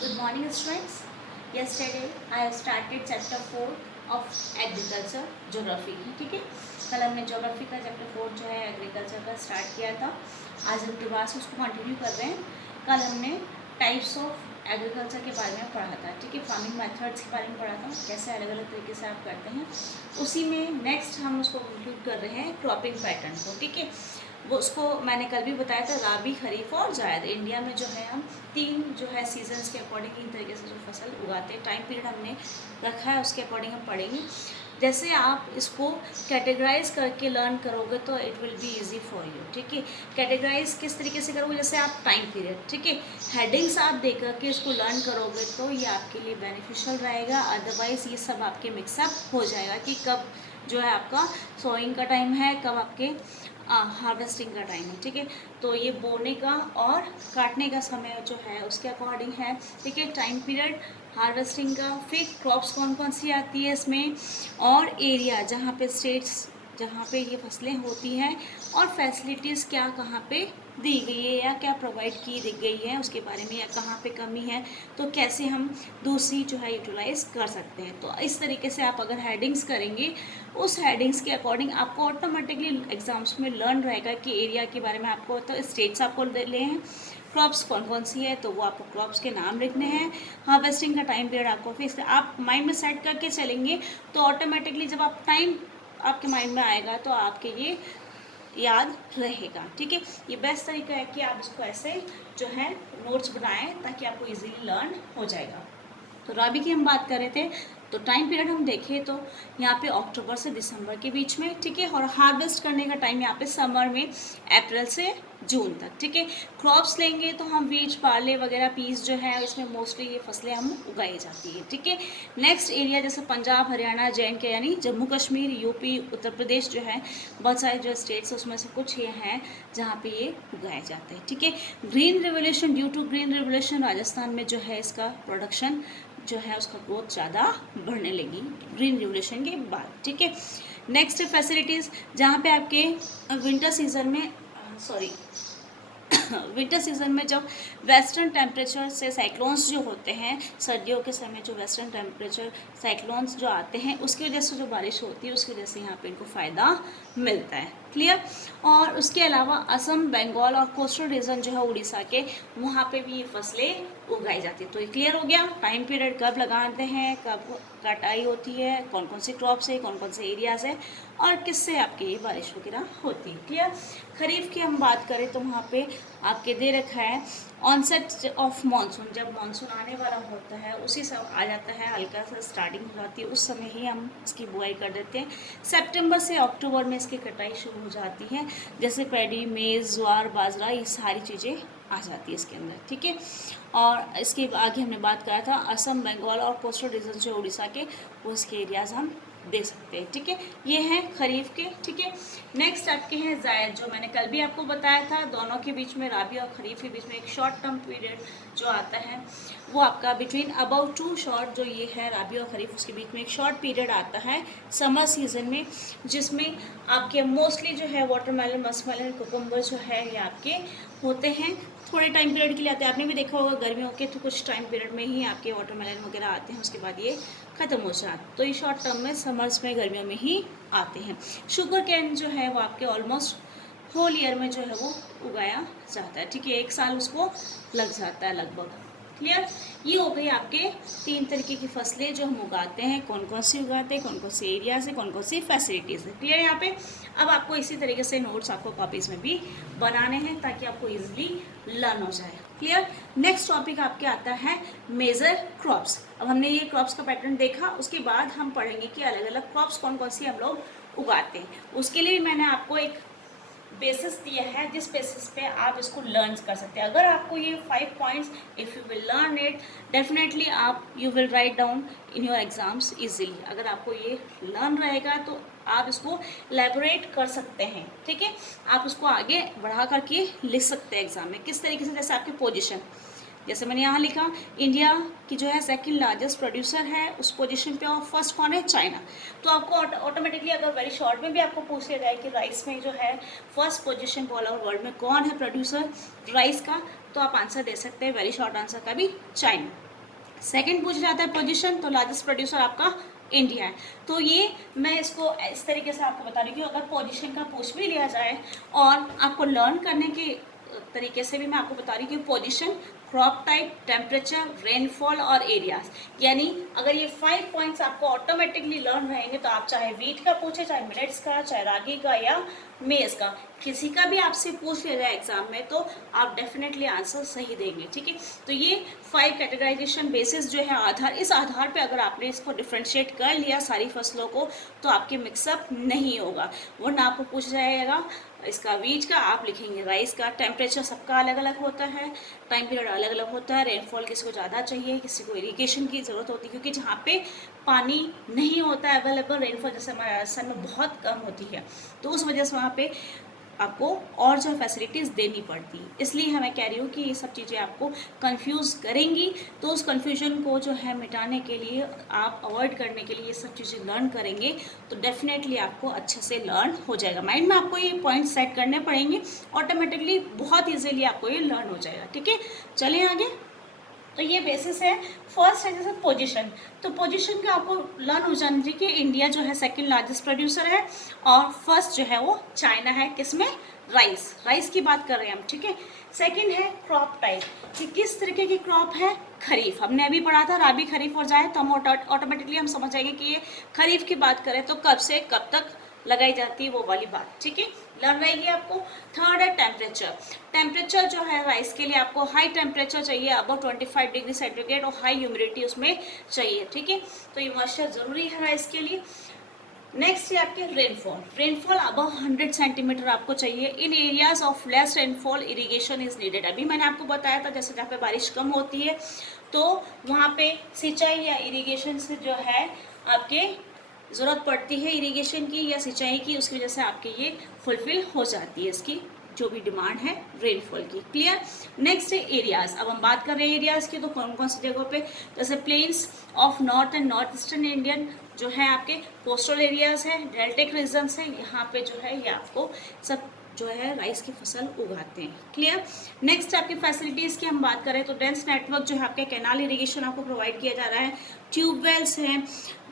Good morning, students. Yesterday, I have started chapter 4 of agriculture geography. ठीक है, कल हमने ज्योग्राफी का चैप्टर 4 जो है एग्रीकल्चर का स्टार्ट किया था. आज हम दोबारा से उसको कंटिन्यू कर रहे हैं. कल हमने टाइप्स ऑफ एग्रीकल्चर के बारे में पढ़ा था. ठीक है, फार्मिंग मेथड्स के बारे में पढ़ा था, कैसे अलग अलग तरीके से आप करते हैं. उसी में नेक्स्ट हम उसको कंक्लूड कर रहे हैं क्रॉपिंग पैटर्न को. ठीक है, वो उसको मैंने कल भी बताया था, राबी, खरीफ और जायद. इंडिया में जो है हम तीन जो है सीजन्स के अकॉर्डिंग इन तरीके से जो फसल उगाते हैं, टाइम पीरियड हमने रखा है, उसके अकॉर्डिंग हम पढ़ेंगे. जैसे आप इसको कैटेगराइज करके लर्न करोगे तो it will be easy for you. ठीक है, कैटेगराइज किस तरीके से करोगे, जैसे आप टाइम पीरियड, ठीक है, हेडिंग्स आप दे करके इसको लर्न करोगे तो ये आपके लिए बेनिफिशियल रहेगा. अदरवाइज ये सब आपके मिक्सअप हो जाएगा कि कब जो है आपका सोइंग का टाइम है, कब आपके हार्वेस्टिंग का टाइम है. ठीक है, तो ये बोने का और काटने का समय जो है उसके अकॉर्डिंग है. ठीक है, टाइम पीरियड, हार्वेस्टिंग का, फिर क्रॉप्स कौन कौन सी आती है इसमें, और एरिया जहाँ पे स्टेट्स जहाँ पे ये फसलें होती हैं, और फैसिलिटीज़ क्या कहाँ पे दी गई है या क्या प्रोवाइड की दी गई है उसके बारे में, या कहाँ पे कमी है तो कैसे हम दूसरी जो है यूटिलाइज कर सकते हैं. तो इस तरीके से आप अगर हेडिंग्स करेंगे, उस हेडिंग्स के अकॉर्डिंग आपको ऑटोमेटिकली एग्जाम्स में लर्न रहेगा कि एरिया के बारे में आपको, तो स्टेट्स आपको ले हैं, क्रॉप्स कौन कौन सी है तो वो आपको क्रॉप्स के नाम लिखने हैं, हार्वेस्टिंग का टाइम पीरियड आपको फिक्स, आप माइंड में सेट करके चलेंगे तो ऑटोमेटिकली जब आप टाइम आपके माइंड में आएगा तो आपके ये याद रहेगा. ठीक है, ये बेस्ट तरीका है कि आप इसको ऐसे जो है नोट्स बनाएं ताकि आपको इजीली लर्न हो जाएगा. तो रबी की हम बात कर रहे थे, तो टाइम पीरियड हम देखें तो यहाँ पे अक्टूबर से दिसंबर के बीच में. ठीक है, और हार्वेस्ट करने का टाइम यहाँ पे समर में अप्रैल से जून तक. ठीक है, क्रॉप्स लेंगे तो हम वीट, बार्ले वगैरह, पीस जो है इसमें मोस्टली ये फसलें हम उगाई जाती है. ठीक है, नेक्स्ट एरिया जैसे पंजाब, हरियाणा, JNK यानी जम्मू कश्मीर, यूपी, उत्तर प्रदेश जो है, बहुत सारे जो स्टेट्स उसमें से कुछ ये हैं जहाँ पे ये उगाए जाते हैं. ठीक है, green revolution, due to green revolution Rajasthan में जो है इसका प्रोडक्शन जो है उसका ग्रोथ ज़्यादा बढ़ने लगी ग्रीन रिवोल्यूशन के बाद. ठीक है, नेक्स्ट फैसिलिटीज़ जहाँ पे आपके विंटर सीजन में विंटर सीजन में जब वेस्टर्न टेम्परेचर से साइक्लोन्स जो होते हैं, सर्दियों के समय जो वेस्टर्न टेम्परेचर साइक्लोन्स जो आते हैं उसकी वजह से जो बारिश होती है उसकी वजह से यहाँ पे इनको फ़ायदा मिलता है. क्लियर. और उसके अलावा असम, बंगाल और कोस्टल रीजन जो है उड़ीसा के, वहाँ पे भी ये फसलें उगाई जाती है. तो ये क्लियर हो गया, टाइम पीरियड कब लगाते हैं, कब कटाई होती है, कौन कौन से क्रॉप्स है, कौन कौन से एरियाज है, और किससे आपकी ये बारिश वगैरह होती है. क्लियर. खरीफ की हम बात करें तो वहाँ पे आपके दे रखा है ऑनसेट ऑफ मानसून, जब मानसून आने वाला होता है उसी सब आ जाता है, हल्का सा स्टार्टिंग हो जाती है, उस समय ही हम इसकी बुआई कर देते हैं. सितंबर से अक्टूबर में इसकी कटाई शुरू हो जाती है, जैसे पैडी, मेज़, ज्वार, बाजरा, ये सारी चीज़ें आ जाती है इसके अंदर. ठीक है, और इसके आगे हमने बात करा था असम, बंगाल और कोस्टल रीजन जो उड़ीसा के, वो इसके एरियाज हम दे सकते हैं. ठीक है, ये हैं खरीफ के. ठीक है, नेक्स्ट आपके हैं जायद, जो मैंने कल भी आपको बताया था, दोनों के बीच में, राबी और खरीफ के बीच में एक शॉर्ट टर्म पीरियड जो आता है वो आपका बिटवीन अबाउट टू शॉर्ट, जो ये है राबी और खरीफ, उसके बीच में एक शॉर्ट पीरियड आता है समर सीजन में, जिसमें आपके मोस्टली जो है वाटरमेलन, मस्कमेलन, कुकुम्बर जो है ये आपके होते हैं, थोड़े टाइम पीरियड के लिए आते हैं. आपने भी देखा होगा गर्मियों के तो कुछ टाइम पीरियड में ही आपके वाटरमेलन वगैरह आते हैं, उसके बाद ये ख़त्म हो जाते हैं. तो ये शॉर्ट टर्म में समर्स में, गर्मियों में ही आते हैं. शुगर कैन जो है वो आपके ऑलमोस्ट होल ईयर में जो है वो उगाया जाता है. ठीक है, एक साल उसको लग जाता है लगभग. क्लियर. ये हो गई आपके तीन तरीके की फसलें जो हम उगाते हैं, कौन कौन सी उगाते हैं, कौन कौन से एरिया से, कौन कौन सी फैसिलिटीज़ है. क्लियर यहाँ पे. अब आपको इसी तरीके से नोट्स आपको कॉपीज़ में भी बनाने हैं ताकि आपको इजीली लर्न हो जाए. क्लियर. नेक्स्ट टॉपिक आपके आता है मेजर क्रॉप्स. अब हमने ये क्रॉप्स का पैटर्न देखा, उसके बाद हम पढ़ेंगे कि अलग अलग क्रॉप्स कौन कौन सी हम लोग उगाते हैं. उसके लिए मैंने आपको एक बेसिस दिया है जिस बेसिस पे आप इसको लर्न कर सकते हैं. अगर आपको ये 5 points if you will learn it, definitely आप you will write down in your exams easily. अगर आपको ये लर्न रहेगा तो आप इसको एलैबोरेट कर सकते हैं. ठीक है, आप उसको आगे बढ़ा करके लिख सकते हैं एग्जाम में. किस तरीके से, जैसे आपकी पोजीशन, जैसे मैंने यहाँ लिखा इंडिया की जो है सेकंड लार्जेस्ट प्रोड्यूसर है, उस पोजीशन पे, और फर्स्ट कौन है, चाइना. तो आपको ऑटोमेटिकली अगर वेरी शॉर्ट में भी आपको पूछ लिया जाए कि राइस में जो है फर्स्ट पोजीशन पे ऑल ओवर वर्ल्ड में कौन है प्रोड्यूसर राइस का, तो आप आंसर दे सकते हैं वेरी शॉर्ट आंसर का भी, चाइना. सेकंड पूछ जाता है पोजीशन, तो लार्जेस्ट प्रोड्यूसर आपका इंडिया है। तो ये मैं इसको इस तरीके से आपको बता रही हूँ कि अगर पोजीशन का पूछ भी लिया जाए और आपको लर्न करने के तरीके से भी मैं आपको बता रही हूँ कि position, crop type, temperature, rainfall और एरियाज, यानी अगर ये 5 पॉइंट्स आपको ऑटोमेटिकली लर्न रहेंगे तो आप चाहे वीट का पूछे, चाहे मिलेट्स का, चाहे रागी का या मेज का, किसी का भी आपसे पूछ लिया जाए एग्जाम में तो आप डेफिनेटली आंसर सही देंगे। ठीक है, तो ये 5 कैटेगराइजेशन बेसिस जो है आधार, इस आधार पे अगर आपने इसको डिफ्रेंशिएट कर लिया सारी फसलों को तो आपके मिक्सअप नहीं होगा, वरना आपको पूछ जाएगा इसका वीट का, आप लिखेंगे राइस का। टेम्परेचर सबका अलग अलग होता है, टाइम पीरियड अलग अलग होता है, रेनफॉल किसी को ज़्यादा चाहिए, किसी को इरिगेशन की ज़रूरत होती है, क्योंकि जहाँ पे पानी नहीं होता है अवेलेबल, रेनफॉल जैसे हमारे राजस्थान में बहुत कम होती है, तो उस वजह से वहाँ पे आपको और जो फैसिलिटीज़ देनी पड़ती, इसलिए हमें कह रही हूँ कि ये सब चीज़ें आपको कंफ्यूज करेंगी। तो उस कंफ्यूजन को जो है मिटाने के लिए, आप अवॉइड करने के लिए ये सब चीज़ें लर्न करेंगे तो डेफिनेटली आपको अच्छे से लर्न हो जाएगा। माइंड में आपको ये पॉइंट सेट करने पड़ेंगे, ऑटोमेटिकली बहुत ईजिली आपको ये लर्न हो जाएगा। ठीक है, चलिए आगे। तो ये बेसिस है। फर्स्ट है जैसे पोजीशन, तो पोजीशन का आपको लर्न हो जाना चाहिए कि इंडिया जो है सेकंड लार्जेस्ट प्रोड्यूसर है और फर्स्ट जो है वो चाइना है, किसमें, राइस की बात कर रहे हैं हम। ठीक है, सेकंड है क्रॉप टाइप, कि किस तरीके की क्रॉप है, खरीफ, हमने अभी पढ़ा था राबी, खरीफ और जाए, तो हम ऑटोमेटिकली हम समझ जाएंगे कि ये खरीफ की बात करें तो कब से कब तक लगाई जाती है वो वाली बात। ठीक है, लर्न रहेगी आपको। थर्ड है टेम्परेचर, टेम्परेचर जो है राइस के लिए आपको हाई टेम्परेचर चाहिए, अबव 25 डिग्री सेंटीग्रेड, और हाई ह्यूमिडिटी उसमें चाहिए। ठीक है, तो ये मॉइस्चर जरूरी है राइस के लिए। नेक्स्ट है आपके रेनफॉल अबव 100 सेंटीमीटर आपको चाहिए। In areas of less rainfall irrigation is needed, अभी मैंने आपको बताया था जैसे जहाँ पे बारिश कम होती है तो वहाँ पे सिंचाई या इरिगेशन से जो है आपके ज़रूरत पड़ती है, इरिगेशन की या सिंचाई की, उसकी वजह से आपकी ये फुलफिल हो जाती है इसकी जो भी डिमांड है रेनफॉल की। क्लियर। नेक्स्ट है एरियाज, अब हम बात कर रहे हैं एरियाज की, तो कौन कौन सी जगहों पे, जैसे plains of north and north eastern Indian जो है आपके कोस्टल एरियाज हैं, डेल्टिक रीजन्स हैं, यहाँ पे जो है ये आपको सब जो है राइस की फसल उगाते हैं। क्लियर। नेक्स्ट आपकी फैसिलिटीज़ की हम बात करें तो डेंस नेटवर्क जो है आपके कैनाल इरिगेशन आपको प्रोवाइड किया जा रहा है, ट्यूबवेल्स हैं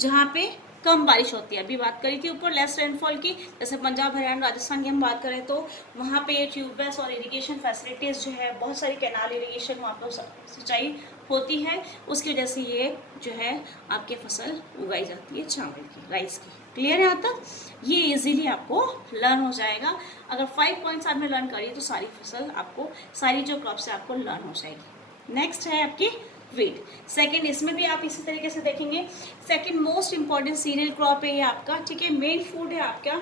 जहाँ पे कम बारिश होती है, अभी बात करी थी ऊपर लेस रेनफॉल की, जैसे पंजाब, हरियाणा, राजस्थान की हम बात करें तो वहाँ पे ये ट्यूबवेल्स और इरिगेशन फैसिलिटीज़ जो है, बहुत सारी कैनाल इरिगेशन वहाँ पर सिंचाई होती है, उसकी वजह से ये जो है आपके फसल उगाई जाती है चावल की, राइस की। क्लियर है यहाँ तक, ये इजीली आपको लर्न हो जाएगा। अगर 5 पॉइंट्स आपने लर्न करिए तो सारी फसल आपको, सारी जो क्रॉप्स है आपको लर्न हो जाएगी। नेक्स्ट है आपकी वीट, सेकंड, इसमें भी आप इसी तरीके से देखेंगे, second most important cereal crop है ये आपका। ठीक है, मेन फूड है आपका,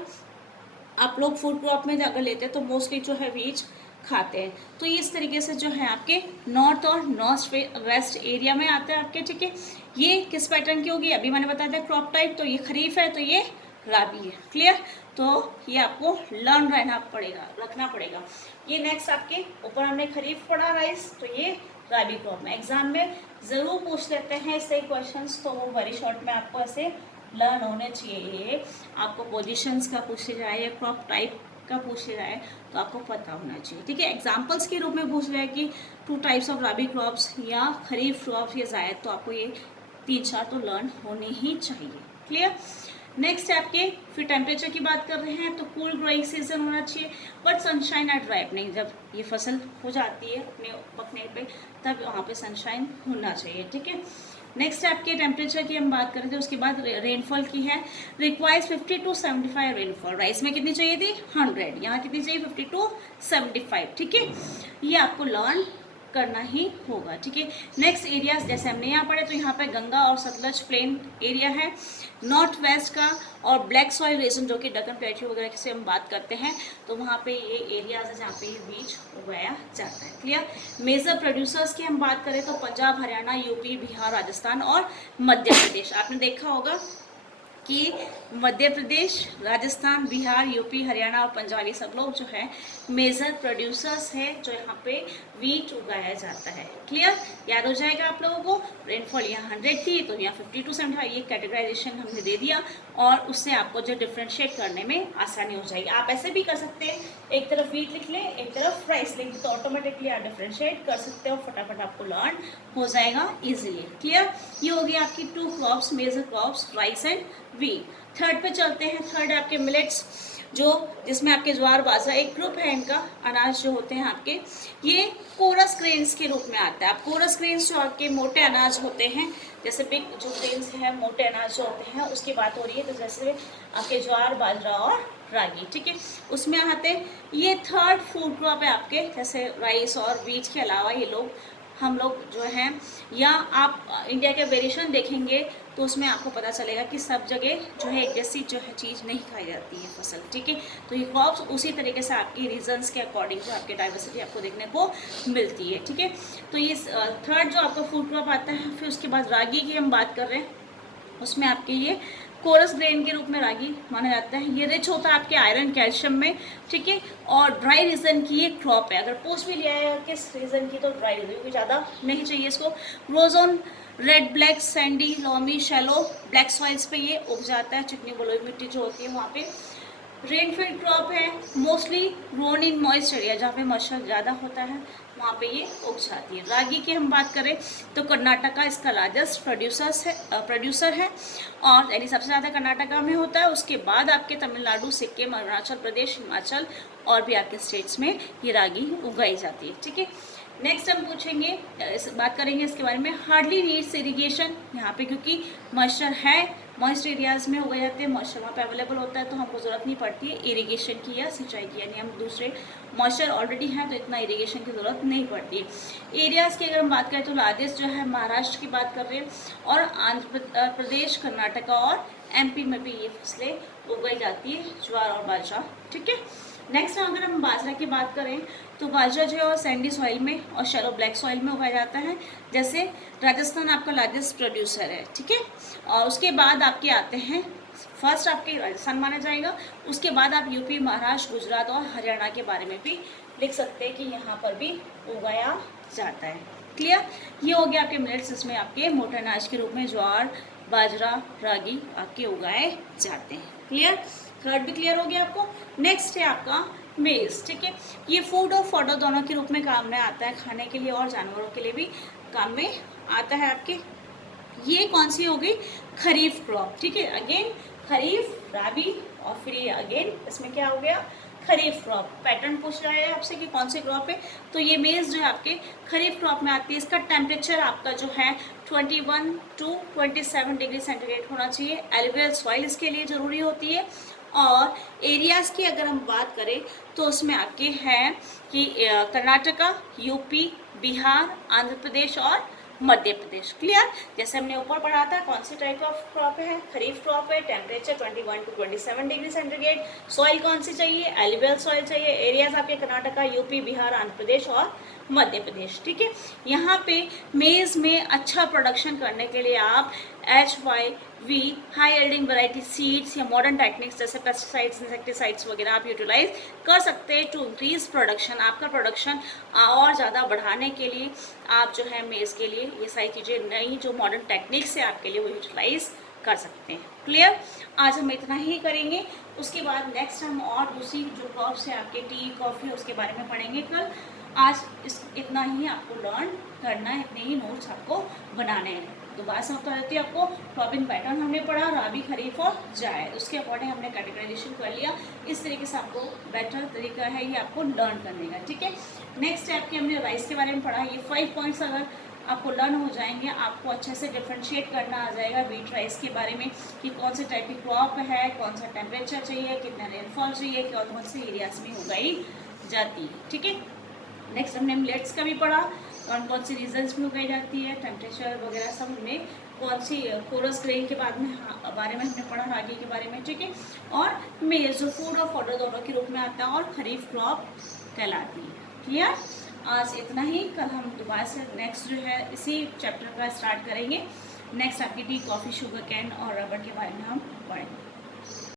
आप लोग फूड क्रॉप में अगर लेते हैं तो मोस्टली जो है वीट खाते हैं, तो ये इस तरीके से जो है आपके नॉर्थ और नॉर्थ वेस्ट एरिया में आते हैं आपके। ठीक है, ये किस पैटर्न की होगी, अभी मैंने बताया था क्रॉप टाइप, तो ये खरीफ है तो ये राबी है। क्लियर, तो ये आपको लर्न रहना पड़ेगा, रखना पड़ेगा। ये नेक्स्ट आपके ऊपर हमने खरीफ पढ़ा राइस, तो ये राबी क्रॉप में एग्जाम में ज़रूर पूछ लेते हैं इससे क्वेश्चंस, तो वो वेरी शॉर्ट में आपको ऐसे लर्न होने चाहिए। आपको पोजीशंस का पूछ जाए या क्रॉप टाइप का पूछ जाए तो आपको पता होना चाहिए। ठीक है, एग्जाम्पल्स के रूप में पूछ जाए कि 2 टाइप्स ऑफ राबी क्रॉप्स या खरीफ क्रॉप्स या जायद, तो आपको ये 3-4 तो लर्न होने ही चाहिए। क्लियर। नेक्स्ट आपके फिर टेम्परेचर की बात कर रहे हैं तो कूल ग्रोइंग सीजन होना चाहिए, बट सनशाइन एट राइपनिंग, जब ये फसल हो जाती है अपने पकने पे तब वहाँ पे सनशाइन होना चाहिए। ठीक है, नेक्स्ट आपके टेम्परेचर की हम बात करें तो उसके बाद रेनफॉल की है, रिक्वायर्स 50 to 75 रेनफॉल, राइस में कितनी चाहिए थी 100, यहाँ कितनी चाहिए 50 to 75। ठीक है, ये आपको लर्न करना ही होगा। ठीक है, नेक्स्ट एरियाज जैसे हमने यहाँ पढ़े तो यहाँ पे गंगा और सतलज प्लेन एरिया है, नॉर्थ वेस्ट का और ब्लैक सॉइल रीजन जो कि दक्कन प्लेट्यू वगैरह से हम बात करते हैं, तो वहाँ पे ये एरियाज है जहाँ पे ये बीज उगाया जाता है। क्लियर। मेजर प्रोड्यूसर्स की हम बात करें तो पंजाब, हरियाणा, यूपी, बिहार, राजस्थान और मध्य प्रदेश। आपने देखा होगा कि मध्य प्रदेश, राजस्थान, बिहार, यूपी, हरियाणा और पंजाब, ये सब लोग जो है मेजर प्रोड्यूसर्स है जो यहाँ पे वीट उगाया जाता है। क्लियर, याद हो जाएगा आप लोगों को। रेनफॉल यहाँ 100 थी तो यहाँ 50 to 70, ये कैटेगराइजेशन हमने दे दिया और उससे आपको जो डिफ्रेंशिएट करने में आसानी हो जाएगी। आप ऐसे भी कर सकते हैं, एक तरफ वीट लिख लें, एक तरफ राइस लिख लें, तो ऑटोमेटिकली आप डिफ्रेंशिएट कर सकते हो, फटाफट आपको लर्न हो जाएगा इजीली। क्लियर, ये हो गया आपकी 2 crops, major crops, rice and wheat. Third पे चलते हैं। थर्ड आपके मिलेट्स, जो जिसमें आपके ज्वार बाजरा एक ग्रुप है, इनका अनाज जो होते हैं आपके, ये कोरस ग्रेन्स के रूप में आता है। आप कोरस ग्रेन्स जो आपके मोटे अनाज होते हैं, जैसे बिग जो ग्रेन्स हैं, मोटे अनाज जो होते हैं, उसकी बात हो रही है, तो जैसे आपके ज्वार बाजरा और रागी, ठीक है, उसमें आते हैं। ये थर्ड फूड क्रॉप है आपके, जैसे राइस और वीट के अलावा ये लोग हम लोग जो हैं, या आप इंडिया के वेरिएशन देखेंगे तो उसमें आपको पता चलेगा कि सब जगह जो है एक जैसी जो है चीज़ नहीं खाई जाती है फसल, ठीक है। तो ये क्रॉप्स उसी तरीके से आपकी रीजन्स के अकॉर्डिंग जो आपके डाइवर्सिटी आपको देखने को मिलती है, ठीक है। तो ये थर्ड जो आपका फूड क्रॉप आता है। फिर उसके बाद रागी की हम बात कर रहे हैं, उसमें आपके ये कोरस ग्रेन के रूप में रागी माना जाता है। ये रिच होता है आपके आयरन कैल्शियम में, ठीक है। और ड्राई रीजन की ये क्रॉप है। अगर पूछ भी लिया है किस रीजन की, तो ड्राई रीजन, क्योंकि ज़्यादा नहीं चाहिए इसको। रोजोन red, black, sandy, loamy, shallow, black soils पे ये उग जाता है। चिकनी बलुई मिट्टी जो होती है वहाँ पे। रेनफील्ड क्रॉप है, mostly grown in moist area, जहाँ पे मॉइस्चर ज़्यादा होता है वहाँ पे ये उग जाती है। रागी की हम बात करें तो कर्नाटका इसका लार्जेस्ट प्रोड्यूसर है, और यानी सबसे ज़्यादा कर्नाटका में होता है। उसके बाद आपके तमिलनाडु, सिक्किम, अरुणाचल प्रदेश, हिमाचल और भी आपके स्टेट्स में ये रागी उगाई जाती है, ठीक है। नेक्स्ट हम पूछेंगे, बात करेंगे इसके बारे में, हार्डली नीड्स इरिगेशन। यहाँ पे क्योंकि मॉइस्चर है, मॉइस्ट एरियाज़ में उगाए जाते हैं, मॉइस्चर वहाँ पे अवेलेबल होता है, तो हमको ज़रूरत नहीं पड़ती है इरिगेशन की या सिंचाई की, यानी हम दूसरे मॉइस्चर ऑलरेडी हैं तो इतना इरिगेशन की ज़रूरत नहीं पड़ती है। एरियाज़ की अगर हम बात करें तो लार्जेस्ट जो है महाराष्ट्र की बात कर रहे हैं, और आंध्र प्रदेश, कर्नाटका और MP में भी ये फसलें उगाई जाती है, ज्वार और बाजरा, ठीक है। नेक्स्ट अगर हम बाजरा की बात करें तो बाजरा जो है सैंडी सॉइल में और शैलो ब्लैक सॉइल में उगाया जाता है। जैसे राजस्थान आपका लार्जेस्ट प्रोड्यूसर है, ठीक है। और उसके बाद आपके आते हैं, फर्स्ट आपके राजस्थान माना जाएगा, उसके बाद आप यूपी, महाराष्ट्र, गुजरात और हरियाणा के बारे में भी लिख सकते हैं कि यहाँ पर भी उगाया जाता है। क्लियर, ये हो गया आपके मिलेट्स, इसमें आपके मोटे अनाज के रूप में ज्वार, बाजरा, रागी आपके उगाए जाते हैं। क्लियर, थर्ड भी क्लियर हो गया आपको। नेक्स्ट है आपका मेज, ठीक है। ये फूड और फॉडर दोनों के रूप में काम में आता है, खाने के लिए और जानवरों के लिए भी काम में आता है आपके। ये कौन सी हो गई, खरीफ क्रॉप, ठीक है। अगेन खरीफ, राबी और फिर ये अगेन इसमें क्या हो गया, खरीफ क्रॉप। पैटर्न पूछ रहा है आपसे कि कौन सी क्रॉप है, तो ये मेज जो है आपके खरीफ क्रॉप में आती है। इसका टेम्परेचर आपका जो है 21 to 27 डिग्री सेंटीग्रेड होना चाहिए। एलुवियल सॉइल इसके लिए ज़रूरी होती है। और एरियाज़ की अगर हम बात करें तो उसमें आपके हैं कि कर्नाटका, यूपी, बिहार, आंध्र प्रदेश और मध्य प्रदेश। क्लियर, जैसे हमने ऊपर पढ़ा था कौन सी टाइप ऑफ क्रॉप है, खरीफ क्रॉप है, temperature 21 to 27 degree centigrade, soil कौन सी चाहिए, एलुवियल सॉइल चाहिए। एरियाज आपके कर्नाटका, यूपी, बिहार, आंध्र प्रदेश और मध्य प्रदेश, ठीक है। यहाँ पे मेज़ में अच्छा प्रोडक्शन करने के लिए आप HYV हाई एल्डिंग वैरायटी सीड्स या मॉडर्न टेक्निक्स जैसे पेस्टिसाइड्स, इंसेक्टिसाइड्स वगैरह आप यूटिलाइज कर सकते हैं टू इंक्रीज प्रोडक्शन। आपका प्रोडक्शन और ज़्यादा बढ़ाने के लिए आप जो है मेज़ के लिए ये सारी चीज़ें नई जो मॉडर्न टेक्निक्स है आपके लिए वो यूटिलाइज कर सकते हैं। क्लियर, आज हम इतना ही करेंगे। उसके बाद नेक्स्ट हम और दूसरी जो क्रॉप्स है आपके टी, कॉफ़ी, उसके बारे में पढ़ेंगे कल। आज इतना ही आपको लर्न करना है, इतने ही नोट्स आपको बनाने हैं। तो बात समझ रहती है आपको। क्रॉपिंग पैटर्न हमने पढ़ा, राबी, खरीफ और जायद, उसके अकॉर्डिंग हमने कैटेगराइजेशन कर लिया। इस तरीके से आपको बेटर तरीका है ये आपको लर्न करने का, ठीक है। नेक्स्ट है आपके हमने राइस के बारे में पढ़ा। ये 5 पॉइंट्स अगर आपको लर्न हो जाएंगे, आपको अच्छे से डिफ्रेंशिएट करना आ जाएगा वीट राइस के बारे में कि कौन से टाइप की क्रॉप है, कौन सा टेम्परेचर चाहिए, कितना रेनफॉल चाहिए, कौन से एरियाज में उगाई जाती है, ठीक है। नेक्स्ट हमने मिलेट्स का भी पढ़ा, कौन कौन सी रीजन्स में उगाई जाती है, टेम्परेचर वगैरह सब हमने, कौन सी कोरस ग्रेन के बाद में बारे में हमने पढ़ा, रागी के बारे में, ठीक है। और मेज जो फूड और फॉडर दोनों के रूप में आता है और खरीफ क्रॉप कहलाती है। क्लियर, आज इतना ही। कल हम दोबारा से नेक्स्ट जो है इसी चैप्टर का स्टार्ट करेंगे। नेक्स्ट आपकी टी, कॉफ़ी, शुगर कैन और रबर के बारे में हम पड़े।